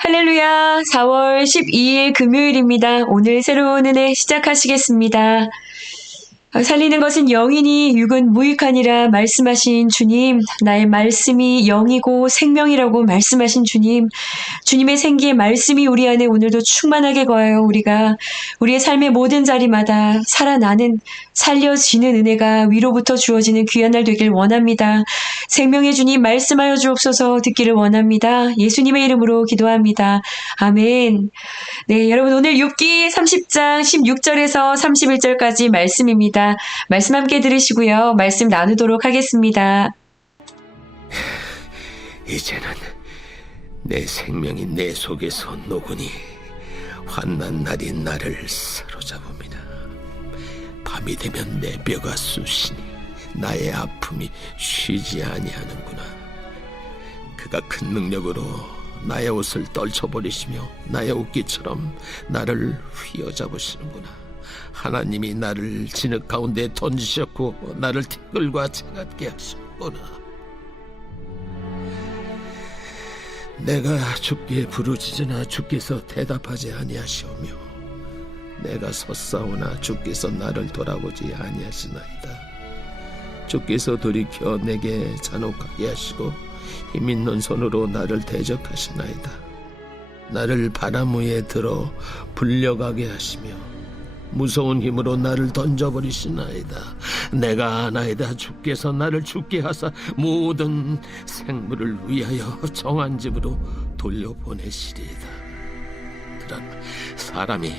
할렐루야, 4월 12일 금요일입니다. 오늘 새로운 은혜 시작하시겠습니다. 살리는 것은 영이니 육은 무익하니라 말씀하신 주님, 나의 말씀이 영이고 생명이라고 말씀하신 주님, 주님의 생기의 말씀이 우리 안에 오늘도 충만하게 거하여 우리가 우리의 삶의 모든 자리마다 살아나는, 살려지는 은혜가 위로부터 주어지는 귀한 날 되길 원합니다. 생명의 주님 말씀하여 주옵소서. 듣기를 원합니다. 예수님의 이름으로 기도합니다. 아멘. 네, 여러분 오늘 욥기 30장 16절에서 31절까지 말씀입니다. 말씀 함께 들으시고요. 말씀 나누도록 하겠습니다. 이제는 내 생명이 내 속에서 녹으니 환난 날이 나를 사로잡습니다. 밤이 되면 내 뼈가 쑤시니 나의 아픔이 쉬지 아니하는구나. 그가 큰 능력으로 나의 옷을 떨쳐버리시며 나의 옷깃처럼 나를 휘어잡으시는구나. 하나님이 나를 진흙 가운데 던지셨고 나를 티끌과 채같게 하셨구나. 내가 주께 부르짖으나 주께서 대답하지 아니하시오며 내가 섰사오나 주께서 나를 돌아보지 아니하시나이다. 주께서 돌이켜 내게 잔혹하게 하시고 힘있는 손으로 나를 대적하시나이다. 나를 바람 위에 들어 불려가게 하시며 무서운 힘으로 나를 던져버리시나이다. 내가 아나이다. 주께서 나를 죽게 하사 모든 생물을 위하여 정한 집으로 돌려보내시리이다. 그러나 사람이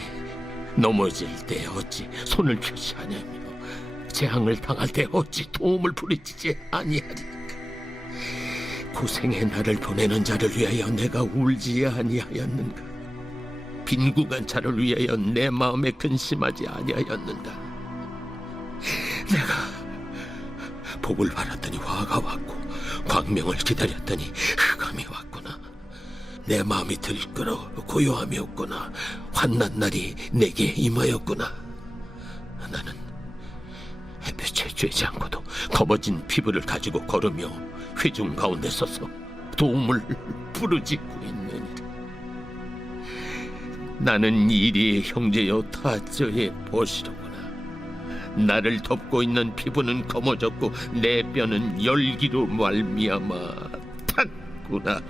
넘어질 때 어찌 손을 펴지 아니하며 재앙을 당할 때 어찌 도움을 부르짖지 아니하리까. 고생의 날을 보내는 자를 위하여 내가 울지 아니하였는가. 빈궁한 자를 위하여 내 마음에 근심하지 아니하였는가. 내가 복을 바랐더니 화가 왔고 광명을 기다렸더니 흑암이 왔구나. 내 마음이 들끓어 고요함이 없구나. 환난 날이 내게 임하였구나. 나는 햇볕에 쬐지 않고도 검어진 피부를 가지고 걸으며 회중 가운데 서서 도움을 부르짖고 있느니라. 나는 이리의 형제여 타저의 벗이로구나. 나를 덮고 있는 피부는 검어졌고 내 뼈는 열기로 말미암아 탔구나.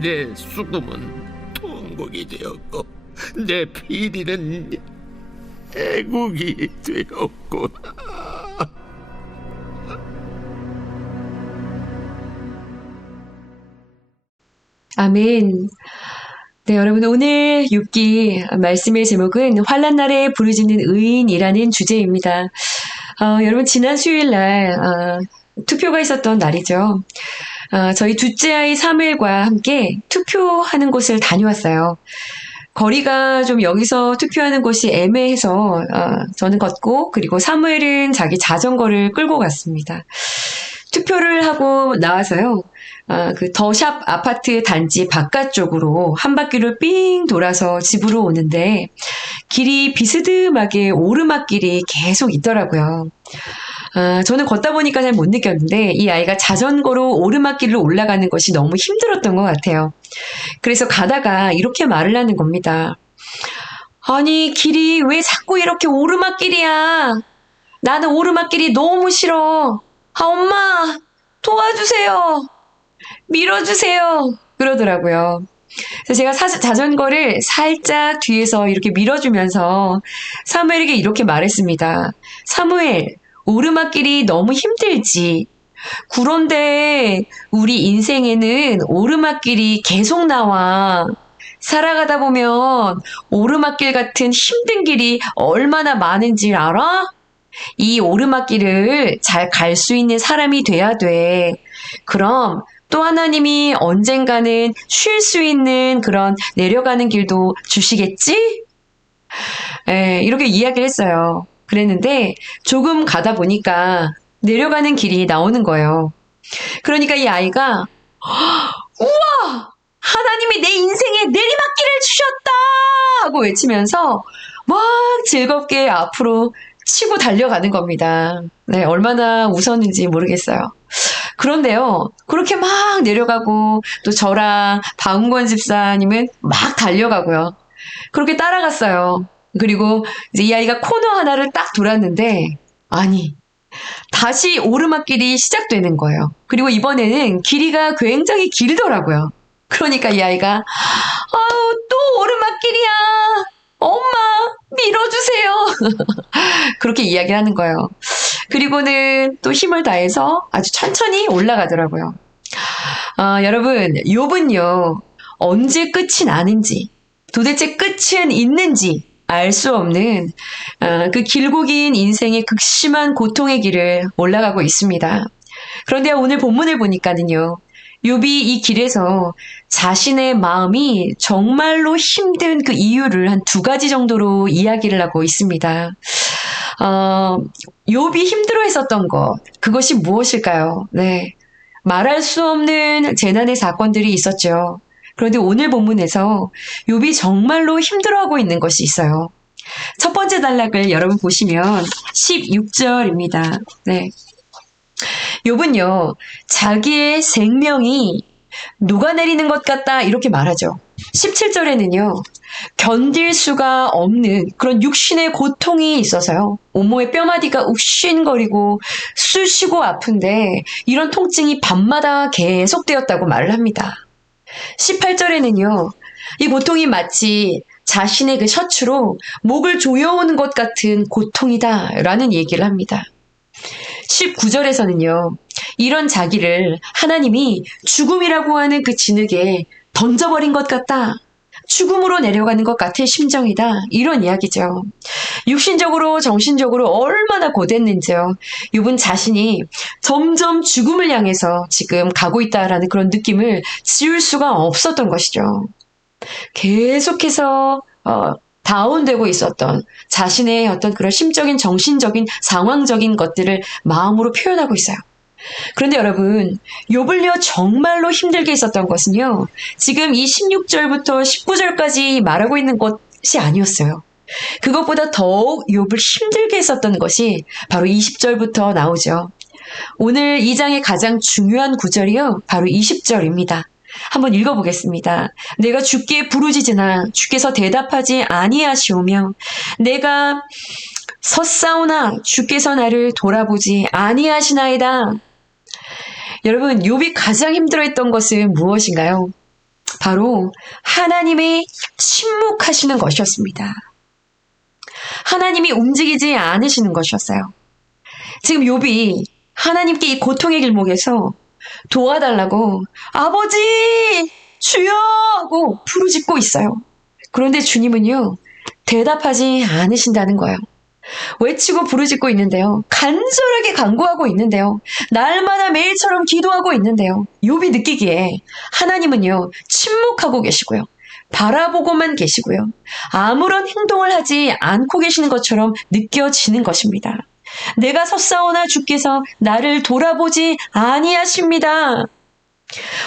내 수금은 통곡이 되었고 내 피리는 애국이 되었구나. 아멘. 네, 여러분 오늘 욥기 말씀의 제목은 환난 날에 부르짖는 의인이라는 주제입니다. 여러분 지난 수요일 날 투표가 있었던 날이죠. 저희 둘째 아이 사무엘과 함께 투표하는 곳을 다녀왔어요. 거리가 좀 여기서 투표하는 곳이 애매해서 저는 걷고 그리고 사무엘은 자기 자전거를 끌고 갔습니다. 투표를 하고 나와서요. 그 더샵 아파트 단지 바깥쪽으로 한 바퀴를 삥 돌아서 집으로 오는데 길이 비스듬하게 오르막길이 계속 있더라고요. 저는 걷다 보니까 잘 못 느꼈는데 이 아이가 자전거로 오르막길을 올라가는 것이 너무 힘들었던 것 같아요. 그래서 가다가 이렇게 말을 하는 겁니다. 아니, 길이 왜 자꾸 이렇게 오르막길이야? 나는 오르막길이 너무 싫어. 엄마, 도와주세요. 밀어주세요. 그러더라고요. 그래서 제가 자전거를 살짝 뒤에서 이렇게 밀어주면서 사무엘에게 이렇게 말했습니다. 사무엘, 오르막길이 너무 힘들지. 그런데 우리 인생에는 오르막길이 계속 나와. 살아가다 보면 오르막길 같은 힘든 길이 얼마나 많은지 알아? 이 오르막길을 잘 갈 수 있는 사람이 돼야 돼. 그럼 또 하나님이 언젠가는 쉴 수 있는 그런 내려가는 길도 주시겠지? 이렇게 이야기를 했어요. 그랬는데 조금 가다 보니까 내려가는 길이 나오는 거예요. 그러니까 이 아이가 우와! 하나님이 내 인생에 내리막길을 주셨다! 하고 외치면서 막 즐겁게 앞으로 치고 달려가는 겁니다. 네, 얼마나 웃었는지 모르겠어요. 그런데요, 그렇게 막 내려가고 또 저랑 박은권 집사님은 막 달려가고요. 그렇게 따라갔어요. 그리고 이제 이 아이가 코너 하나를 딱 돌았는데, 아니, 다시 오르막길이 시작되는 거예요. 그리고 이번에는 길이가 굉장히 길더라고요. 그러니까 이 아이가, 아우, 또 오르막길이야. 엄마, 밀어주세요. 그렇게 이야기를 하는 거예요. 그리고는 또 힘을 다해서 아주 천천히 올라가더라고요. 여러분, 욥은요, 언제 끝이 나는지, 도대체 끝은 있는지 알 수 없는 그 길고 긴 인생의 극심한 고통의 길을 올라가고 있습니다. 그런데 오늘 본문을 보니까는요, 욥이 이 길에서 자신의 마음이 정말로 힘든 그 이유를 한 두 가지 정도로 이야기를 하고 있습니다. 욥이 힘들어했었던 것, 그것이 무엇일까요? 네, 말할 수 없는 재난의 사건들이 있었죠. 그런데 오늘 본문에서 욥이 정말로 힘들어하고 있는 것이 있어요. 첫 번째 단락을 여러분 보시면 16절입니다. 네. 욥은요, 자기의 생명이 녹아내리는 것 같다 이렇게 말하죠. 17절에는요, 견딜 수가 없는 그런 육신의 고통이 있어서요. 온몸의 뼈마디가 욱신거리고 쑤시고 아픈데 이런 통증이 밤마다 계속되었다고 말을 합니다. 18절에는요, 이 고통이 마치 자신의 그 셔츠로 목을 조여오는 것 같은 고통이다 라는 얘기를 합니다. 19절에서는요, 이런 자기를 하나님이 죽음이라고 하는 그 진흙에 던져버린 것 같다. 죽음으로 내려가는 것 같은 심정이다. 이런 이야기죠. 육신적으로 정신적으로 얼마나 고됐는지요. 욥은 자신이 점점 죽음을 향해서 지금 가고 있다라는 그런 느낌을 지울 수가 없었던 것이죠. 계속해서 다운되고 있었던 자신의 어떤 그런 심적인 정신적인 상황적인 것들을 마음으로 표현하고 있어요. 그런데 여러분, 욥을요 정말로 힘들게 했었던 것은요, 지금 이 16절부터 19절까지 말하고 있는 것이 아니었어요. 그것보다 더욱 욥을 힘들게 했었던 것이 바로 20절부터 나오죠. 오늘 이 장의 가장 중요한 구절이요, 바로 20절입니다. 한번 읽어보겠습니다. 내가 주께 부르짖으나 주께서 대답하지 아니하시오며 내가 섰사오나 주께서 나를 돌아보지 아니하시나이다. 여러분, 욥이 가장 힘들어했던 것은 무엇인가요? 바로 하나님이 침묵하시는 것이었습니다. 하나님이 움직이지 않으시는 것이었어요. 지금 욥이 하나님께 이 고통의 길목에서 도와달라고 아버지 주여 하고 부르짖고 있어요. 그런데 주님은요 대답하지 않으신다는 거예요. 외치고 부르짖고 있는데요, 간절하게 간구하고 있는데요, 날마다 매일처럼 기도하고 있는데요, 욥이 느끼기에 하나님은요 침묵하고 계시고요, 바라보고만 계시고요, 아무런 행동을 하지 않고 계시는 것처럼 느껴지는 것입니다. 내가 섰사오나 주께서 나를 돌아보지 아니하십니다.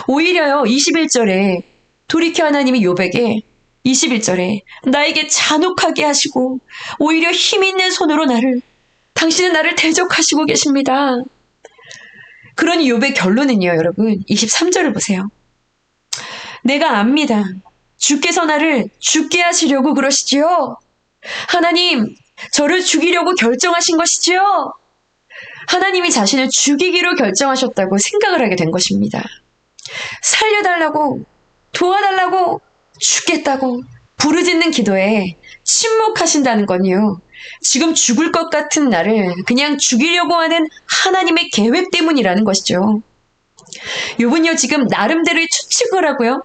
오히려요 21절에 돌이켜 하나님이 욥에게 21절에 나에게 잔혹하게 하시고 오히려 힘 있는 손으로 당신은 나를 대적하시고 계십니다. 그러니 욥의 결론은요, 여러분 23절을 보세요. 내가 압니다. 주께서 나를 죽게 하시려고 그러시지요. 하나님, 저를 죽이려고 결정하신 것이지요. 하나님이 자신을 죽이기로 결정하셨다고 생각을 하게 된 것입니다. 살려달라고, 도와달라고, 죽겠다고 부르짖는 기도에 침묵하신다는 건요, 지금 죽을 것 같은 나를 그냥 죽이려고 하는 하나님의 계획 때문이라는 것이죠. 욥은요 지금 나름대로의 추측을 하고요,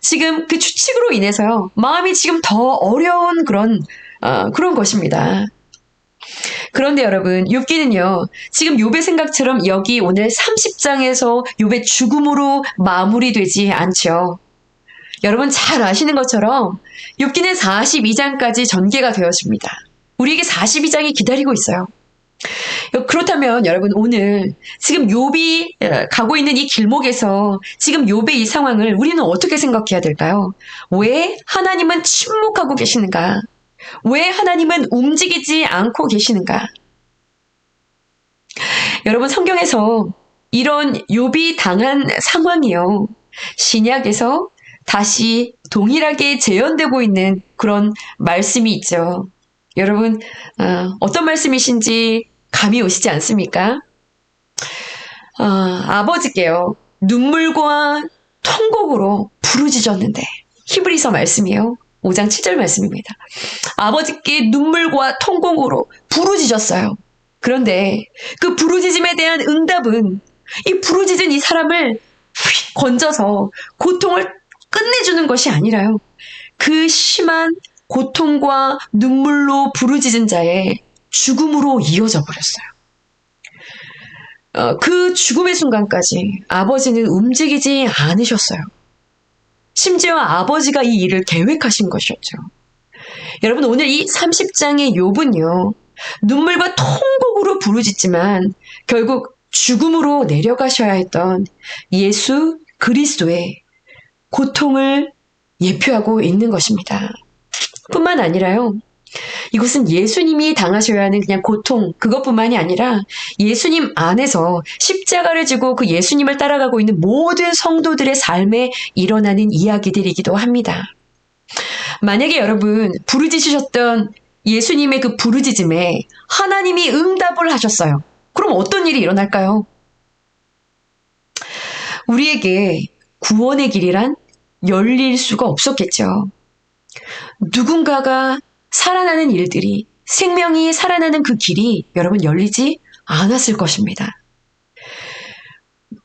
지금 그 추측으로 인해서요 마음이 지금 더 어려운 그런 것입니다. 그런데 여러분, 욥기는요 지금 욥의 생각처럼 여기 오늘 30장에서 욥의 죽음으로 마무리되지 않죠. 여러분 잘 아시는 것처럼 욥기는 42장까지 전개가 되었습니다. 우리에게 42장이 기다리고 있어요. 그렇다면 여러분, 오늘 지금 욥이 가고 있는 이 길목에서 지금 욥의 이 상황을 우리는 어떻게 생각해야 될까요? 왜 하나님은 침묵하고 계시는가? 왜 하나님은 움직이지 않고 계시는가? 여러분, 성경에서 이런 욥이 당한 상황이요. 신약에서 다시 동일하게 재현되고 있는 그런 말씀이 있죠. 여러분, 어떤 말씀이신지 감이 오시지 않습니까? 아버지께요. 눈물과 통곡으로 부르짖었는데 히브리서 말씀이요. 5장 7절 말씀입니다. 아버지께 눈물과 통곡으로 부르짖었어요. 그런데 그 부르짖음에 대한 응답은 이 부르짖은 이 사람을 휙 건져서 고통을 끝내주는 것이 아니라요. 그 심한 고통과 눈물로 부르짖은 자의 죽음으로 이어져 버렸어요. 그 죽음의 순간까지 아버지는 움직이지 않으셨어요. 심지어 아버지가 이 일을 계획하신 것이었죠. 여러분, 오늘 이 30장의 욥은요. 눈물과 통곡으로 부르짖지만 결국 죽음으로 내려가셔야 했던 예수 그리스도의 고통을 예표하고 있는 것입니다. 뿐만 아니라요. 이것은 예수님이 당하셔야 하는 그냥 고통, 그것뿐만이 아니라 예수님 안에서 십자가를 지고 그 예수님을 따라가고 있는 모든 성도들의 삶에 일어나는 이야기들이기도 합니다. 만약에 여러분 부르짖으셨던 예수님의 그 부르짖음에 하나님이 응답을 하셨어요. 그럼 어떤 일이 일어날까요? 우리에게 구원의 길이란 열릴 수가 없었겠죠. 누군가가 살아나는 일들이, 생명이 살아나는 그 길이 여러분 열리지 않았을 것입니다.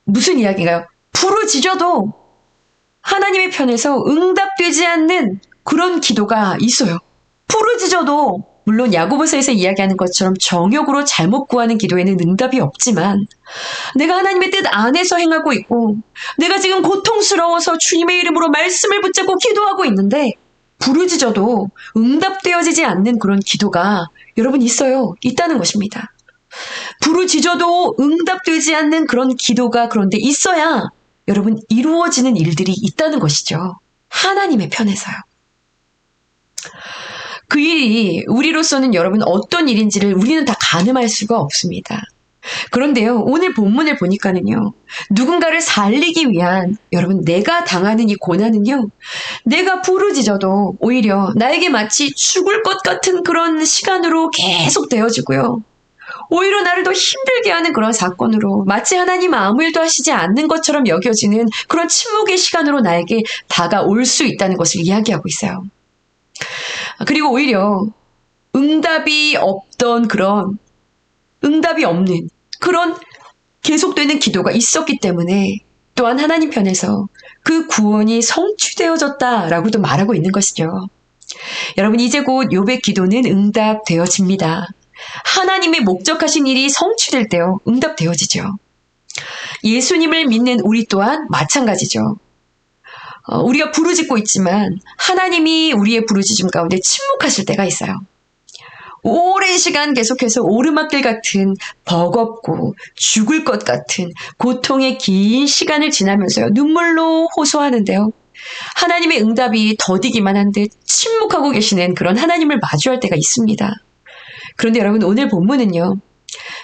무슨 이야기인가요? 부르짖어도 하나님의 편에서 응답되지 않는 그런 기도가 있어요. 부르짖어도 물론 야고보서에서 이야기하는 것처럼 정욕으로 잘못 구하는 기도에는 응답이 없지만 내가 하나님의 뜻 안에서 행하고 있고 내가 지금 고통스러워서 주님의 이름으로 말씀을 붙잡고 기도하고 있는데 부르짖어도 응답되어지지 않는 그런 기도가 여러분 있다는 것입니다. 부르짖어도 응답되지 않는 그런 기도가 그런데 있어야 여러분 이루어지는 일들이 있다는 것이죠. 하나님의 편에서요. 그 일이 우리로서는 여러분 어떤 일인지를 우리는 다 가늠할 수가 없습니다. 그런데요, 오늘 본문을 보니까는요, 누군가를 살리기 위한 여러분 내가 당하는 이 고난은요, 내가 부르짖어도 오히려 나에게 마치 죽을 것 같은 그런 시간으로 계속 되어지고요. 오히려 나를 더 힘들게 하는 그런 사건으로 마치 하나님 아무 일도 하시지 않는 것처럼 여겨지는 그런 침묵의 시간으로 나에게 다가올 수 있다는 것을 이야기하고 있어요. 그리고 오히려 응답이 없는 그런 계속되는 기도가 있었기 때문에 또한 하나님 편에서 그 구원이 성취되어졌다라고도 말하고 있는 것이죠. 여러분, 이제 곧 욥의 기도는 응답되어집니다. 하나님의 목적하신 일이 성취될 때요, 응답되어지죠. 예수님을 믿는 우리 또한 마찬가지죠. 우리가 부르짖고 있지만 하나님이 우리의 부르짖음 가운데 침묵하실 때가 있어요. 오랜 시간 계속해서 오르막길 같은 버겁고 죽을 것 같은 고통의 긴 시간을 지나면서요. 눈물로 호소하는데요. 하나님의 응답이 더디기만 한 듯 침묵하고 계시는 그런 하나님을 마주할 때가 있습니다. 그런데 여러분, 오늘 본문은요.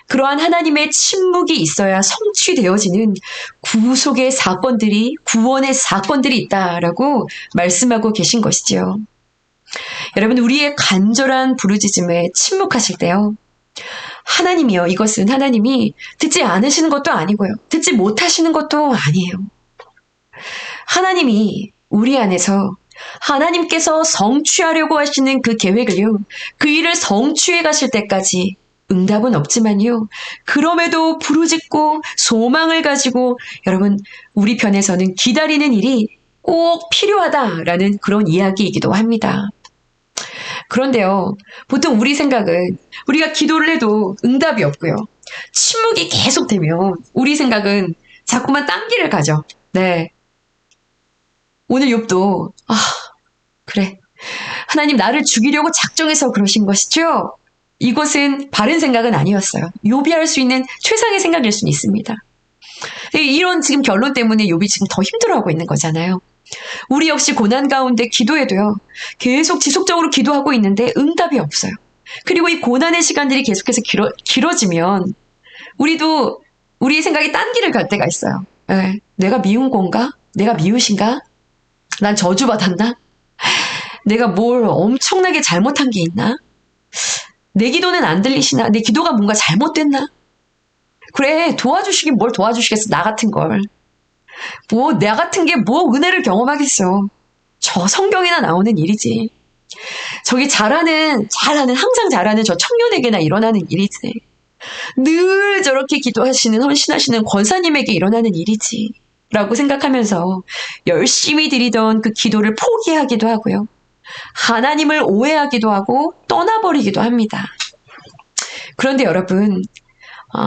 그러한 하나님의 침묵이 있어야 성취되어지는 구속의 사건들이, 구원의 사건들이 있다라고 말씀하고 계신 것이지요. 여러분, 우리의 간절한 부르짖음에 침묵하실 때요. 하나님이요. 이것은 하나님이 듣지 않으시는 것도 아니고요. 듣지 못하시는 것도 아니에요. 하나님이 우리 안에서 하나님께서 성취하려고 하시는 그 계획을요. 그 일을 성취해 가실 때까지 응답은 없지만요. 그럼에도 부르짖고 소망을 가지고 여러분 우리 편에서는 기다리는 일이 꼭 필요하다라는 그런 이야기이기도 합니다. 그런데요. 보통 우리 생각은 우리가 기도를 해도 응답이 없고요. 침묵이 계속되면 우리 생각은 자꾸만 딴 길을 가죠. 네. 오늘 욥도 그래. 하나님 나를 죽이려고 작정해서 그러신 것이죠? 이것은 바른 생각은 아니었어요. 욥이 할 수 있는 최상의 생각일 수는 있습니다. 이런 지금 결론 때문에 욥이 지금 더 힘들어하고 있는 거잖아요. 우리 역시 고난 가운데 기도해도요. 계속 지속적으로 기도하고 있는데 응답이 없어요. 그리고 이 고난의 시간들이 계속해서 길어지면 우리도 우리의 생각이 딴 길을 갈 때가 있어요. 예, 내가 미운 건가? 내가 미우신가? 난 저주받았나? 내가 뭘 엄청나게 잘못한 게 있나? 내 기도는 안 들리시나? 내 기도가 뭔가 잘못됐나? 그래, 도와주시긴 뭘 도와주시겠어, 나 같은 걸. 뭐, 나 같은 게 뭐 은혜를 경험하겠어. 저 성경에나 나오는 일이지. 저기 항상 잘하는 저 청년에게나 일어나는 일이지. 늘 저렇게 기도하시는, 헌신하시는 권사님에게 일어나는 일이지. 라고 생각하면서 열심히 드리던 그 기도를 포기하기도 하고요. 하나님을 오해하기도 하고 떠나버리기도 합니다. 그런데 여러분,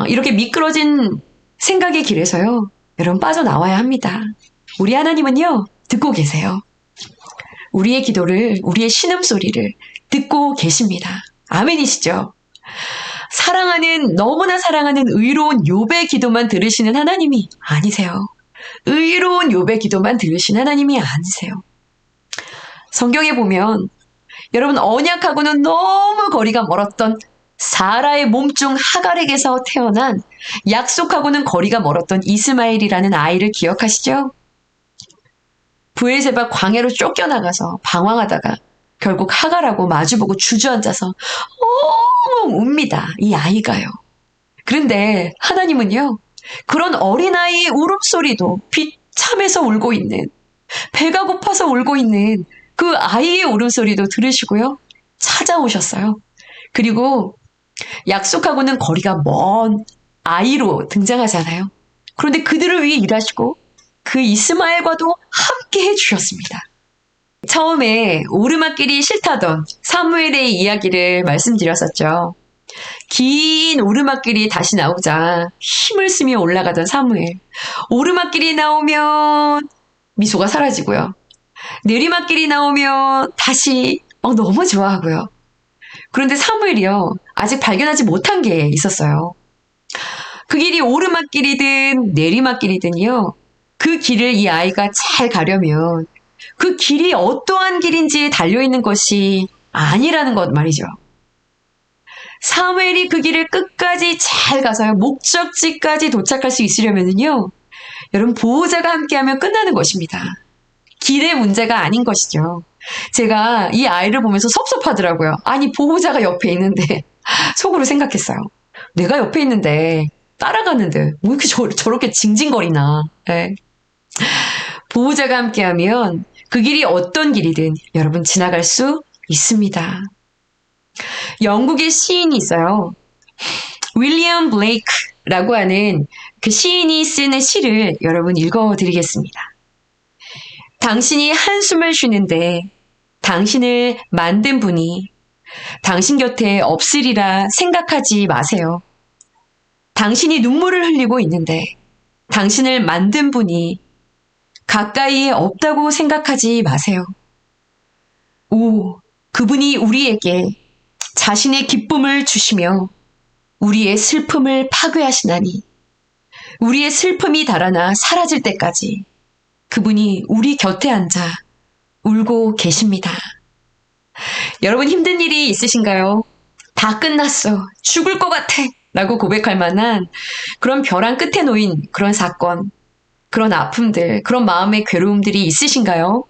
이렇게 미끄러진 생각의 길에서요, 여러분 빠져나와야 합니다. 우리 하나님은요, 듣고 계세요. 우리의 기도를, 우리의 신음소리를 듣고 계십니다. 아멘이시죠? 너무나 사랑하는 의로운 욥의 기도만 들으시는 하나님이 아니세요. 의로운 욥의 기도만 들으신 하나님이 아니세요. 성경에 보면 여러분 언약하고는 너무 거리가 멀었던 사라의 몸중 하갈에게서 태어난 약속하고는 거리가 멀었던 이스마엘이라는 아이를 기억하시죠? 브엘세바 광야로 쫓겨나가서 방황하다가 결국 하갈하고 마주보고 주저앉아서 엉엉 웁니다. 이 아이가요. 그런데 하나님은요, 그런 어린아이의 울음소리도 비참해서 울고 있는, 배가 고파서 울고 있는 그 아이의 울음소리도 들으시고요, 찾아오셨어요. 그리고 약속하고는 거리가 먼 아이로 등장하잖아요. 그런데 그들을 위해 일하시고 그 이스마엘과도 함께 해주셨습니다. 처음에 오르막길이 싫다던 사무엘의 이야기를 말씀드렸었죠. 긴 오르막길이 다시 나오자 힘을 쓰며 올라가던 사무엘. 오르막길이 나오면 미소가 사라지고요. 내리막길이 나오면 다시 너무 좋아하고요. 그런데 사무엘이요, 아직 발견하지 못한 게 있었어요. 그 길이 오르막길이든 내리막길이든요, 그 길을 이 아이가 잘 가려면 그 길이 어떠한 길인지에 달려있는 것이 아니라는 것 말이죠. 사무엘이 그 길을 끝까지 잘 가서요, 목적지까지 도착할 수 있으려면요, 여러분 보호자가 함께하면 끝나는 것입니다. 길의 문제가 아닌 것이죠. 제가 이 아이를 보면서 섭섭하더라고요. 아니, 보호자가 옆에 있는데 속으로 생각했어요. 내가 옆에 있는데 따라가는데 뭐 이렇게 저렇게 징징거리나. 네. 보호자가 함께하면 그 길이 어떤 길이든 여러분 지나갈 수 있습니다. 영국의 시인이 있어요. 윌리엄 블레이크라고 하는 그 시인이 쓰는 시를 여러분 읽어드리겠습니다. 당신이 한숨을 쉬는데 당신을 만든 분이 당신 곁에 없으리라 생각하지 마세요. 당신이 눈물을 흘리고 있는데 당신을 만든 분이 가까이에 없다고 생각하지 마세요. 그분이 우리에게 자신의 기쁨을 주시며 우리의 슬픔을 파괴하시나니 우리의 슬픔이 달아나 사라질 때까지 그분이 우리 곁에 앉아 울고 계십니다. 여러분 힘든 일이 있으신가요? 다 끝났어. 죽을 것 같아. 라고 고백할 만한 그런 벼랑 끝에 놓인 그런 사건, 그런 아픔들, 그런 마음의 괴로움들이 있으신가요?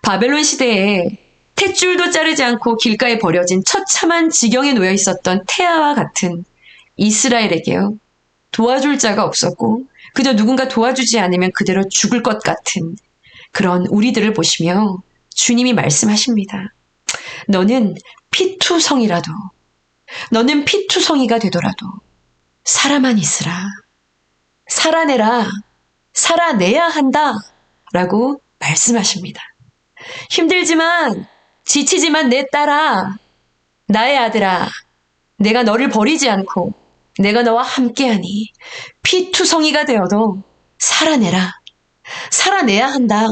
바벨론 시대에 탯줄도 자르지 않고 길가에 버려진 처참한 지경에 놓여 있었던 태아와 같은 이스라엘에게요, 도와줄 자가 없었고 그저 누군가 도와주지 않으면 그대로 죽을 것 같은 그런 우리들을 보시며 주님이 말씀하십니다. 너는 피투성이라도, 너는 피투성이가 되더라도 살아만 있으라. 살아내라. 살아내야 한다. 라고 말씀하십니다. 힘들지만 지치지만 내 딸아, 나의 아들아, 내가 너를 버리지 않고 내가 너와 함께하니 피투성이가 되어도 살아내라. 살아내야 한다.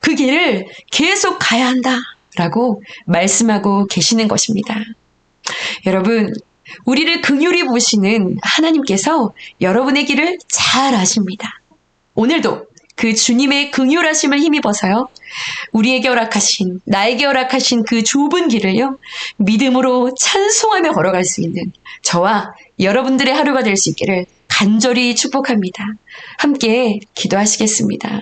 그 길을 계속 가야 한다. 라고 말씀하고 계시는 것입니다. 여러분, 우리를 긍휼히 보시는 하나님께서 여러분의 길을 잘 아십니다. 오늘도 그 주님의 긍휼하심을 힘입어서요, 우리에게 허락하신, 나에게 허락하신 그 좁은 길을요, 믿음으로 찬송하며 걸어갈 수 있는 저와 여러분들의 하루가 될 수 있기를 간절히 축복합니다. 함께 기도하시겠습니다.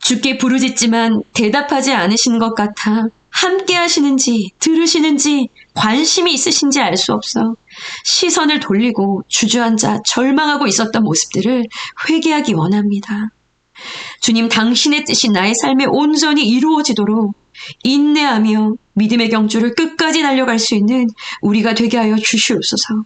주께 부르짖지만 대답하지 않으시는 것 같아 함께 하시는지 들으시는지 관심이 있으신지 알 수 없어 시선을 돌리고 주저앉아 절망하고 있었던 모습들을 회개하기 원합니다. 주님, 당신의 뜻이 나의 삶에 온전히 이루어지도록 인내하며 믿음의 경주를 끝까지 달려갈 수 있는 우리가 되게 하여 주시옵소서.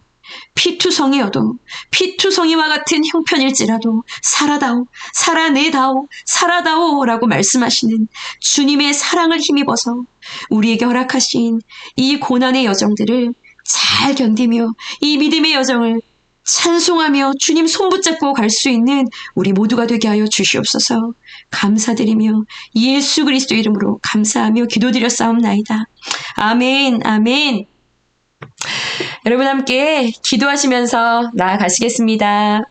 피투성이여도 피투성이와 같은 형편일지라도 살아다오, 살아내다오, 살아다오 라고 말씀하시는 주님의 사랑을 힘입어서 우리에게 허락하신 이 고난의 여정들을 잘 견디며 이 믿음의 여정을 찬송하며 주님 손 붙잡고 갈 수 있는 우리 모두가 되게 하여 주시옵소서. 감사드리며 예수 그리스도 이름으로 감사하며 기도드렸사옵나이다. 아멘, 아멘. 여러분 함께 기도하시면서 나아가시겠습니다.